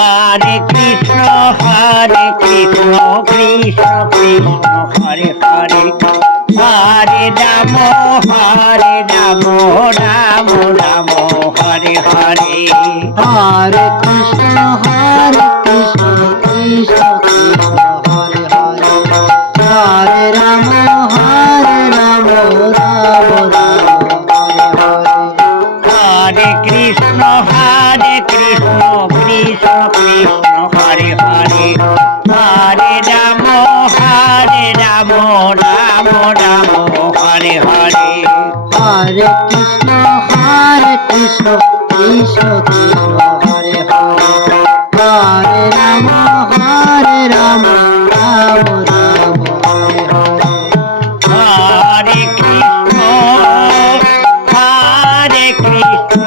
Hare Krishna Krishna Krishna Hare Hare, Hare Ram Ram Ram Hare Hare. Hare Krishna Krishna Krishna Hare Hare, Hare Ram Ram Ram Hare Hare. Hare Krishna Krishna Krishna Hare Hare, Hare Ram Ram Ram Hare Hare. Hare Krishna Krishna Krishna Krishna Hare Hare, Hare Ram Ram Ram Hare Hare. Hare Krishna Krishna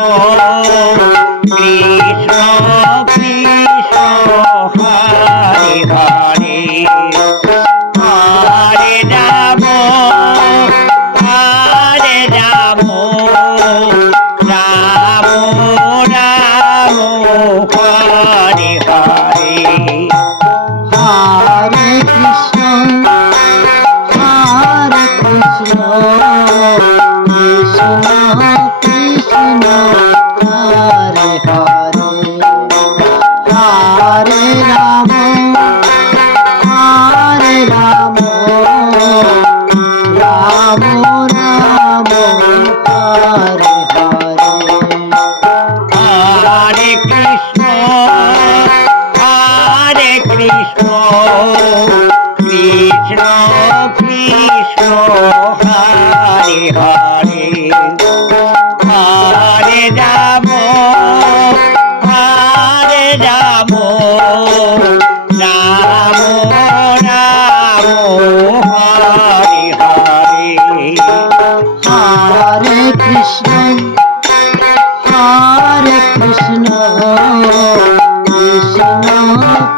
Krishna Krishna Hare Hare, Hare Ram Ram Ram Ram Hare Hare. Hare Krishna Krishna Krishna Krishna Hare Hare, Hare Ram Ram Ram Ram Hare Hare. Hare Krishna Krishna Krishna Krishna Hare Hare, Hare Ram Ram Ram Ram Hare Hare. Hare Krishna Krishna Krishna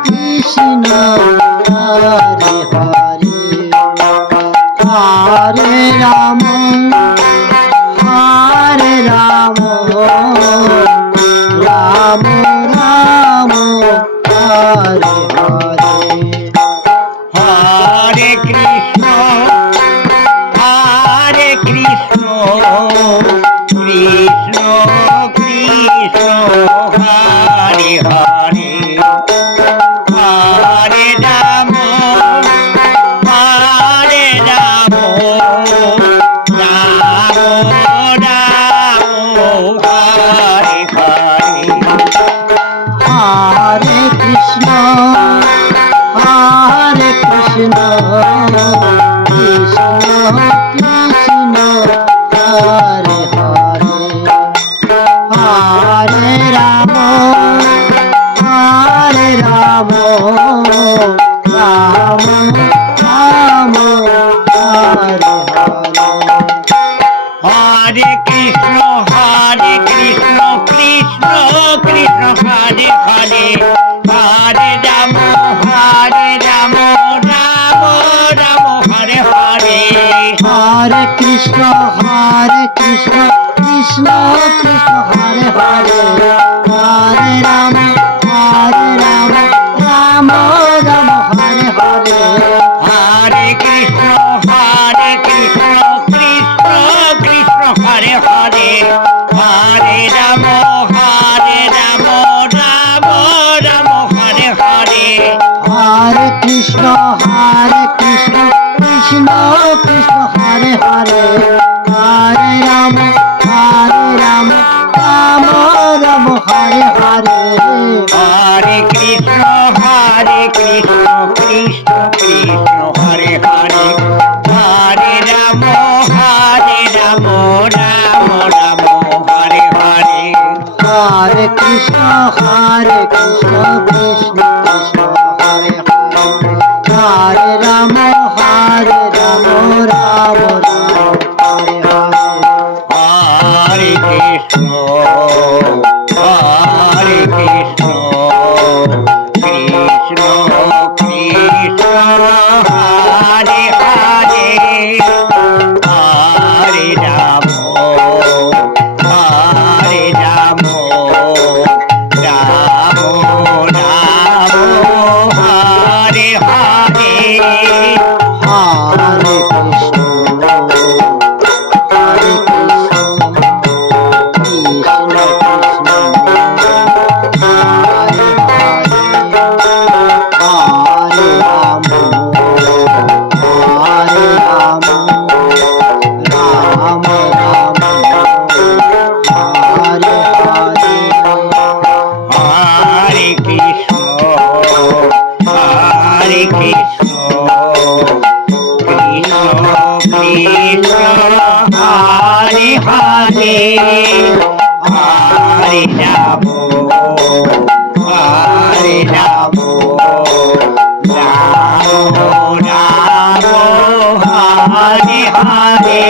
Krishna Hare Hare, Hare Ram Ram Ram Ram Hare Hare. Hare Krishna Krishna Krishna Hare Hare, Hare Ram Ram Ram Hare Hare. Hare Krishna Krishna Krishna Krishna Hare Hare, Hare Ram Ram Ram Ram Hare Hare. Hare Krishna Krishna Krishna Hare Hare, Hare Ram Ram Ram Hare Hare. Hare Krishna Krishna Krishna Hare Hare, Hare Ram Ram Ram Hare Hare. Hare Krishna Krishna Krishna Hare Hare, Hare Ram Ram Ram Hare Hare. Hare Krishna Krishna Krishna Hare Hare, Hare Ram Ram Ram Hare Hare. Hare Krishna Krishna Krishna Hare Hare, Hare Ram Ram Ram Hare Hare. Hare Krishna Krishna Krishna Hare Hare, Hare Ram Ram Ram Hare Hare. Hare Krishna Krishna Krishna Hare Hare Hare Krishna Hare Krishna Krishna Krishna Hare Hare Hare Ram Hare Ram Ram Ram Hare Hare Hare Krishna Hare Krishna Krishna Krishna Hare Hare Hare Ram Hare Ram Ram Ram Hare Hare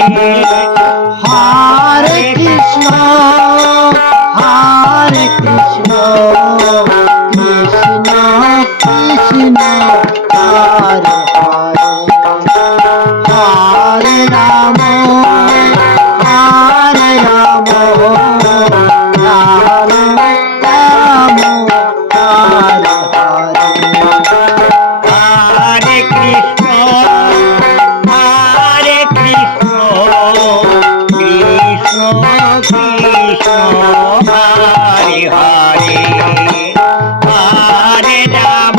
Hare Krishna Hare Krishna Krishna Krishna Hare Hare Hare Ram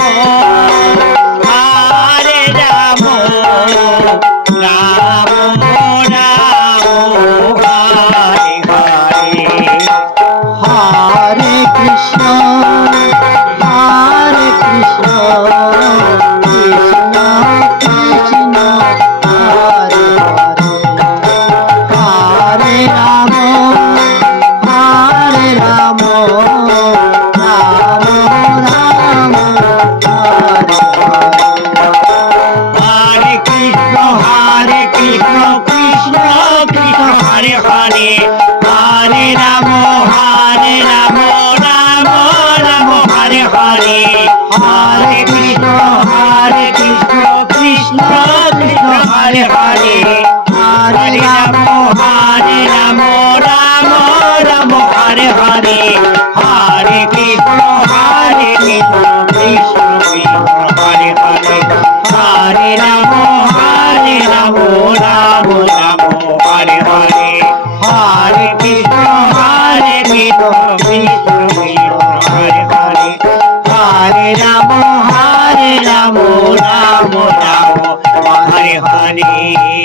Hare Ram Ram Ram Hare Hare Hare Krishna Hare Krishna Krishna Krishna Hare Hare Hare Ram Hare Ram Ram Ram Hare Hare Hare Krishna Hare Krishna Krishna Krishna Hare Hare Hare Ram Hare Ram Ram Ram Hare Hare Hare Krishna Krishna Krishna Hare Hare Hare Ram Ram Ram Hare Hare Hare Krishna Krishna Krishna Hare Hare Hare Ram Ram Ram Hare Hare Hare Krishna Krishna Krishna Hare Hare Hare Ram Ram Ram Hare Hare Hare Krishna Krishna Krishna Hare Hare Hare Ram Ram Ram Hare Hare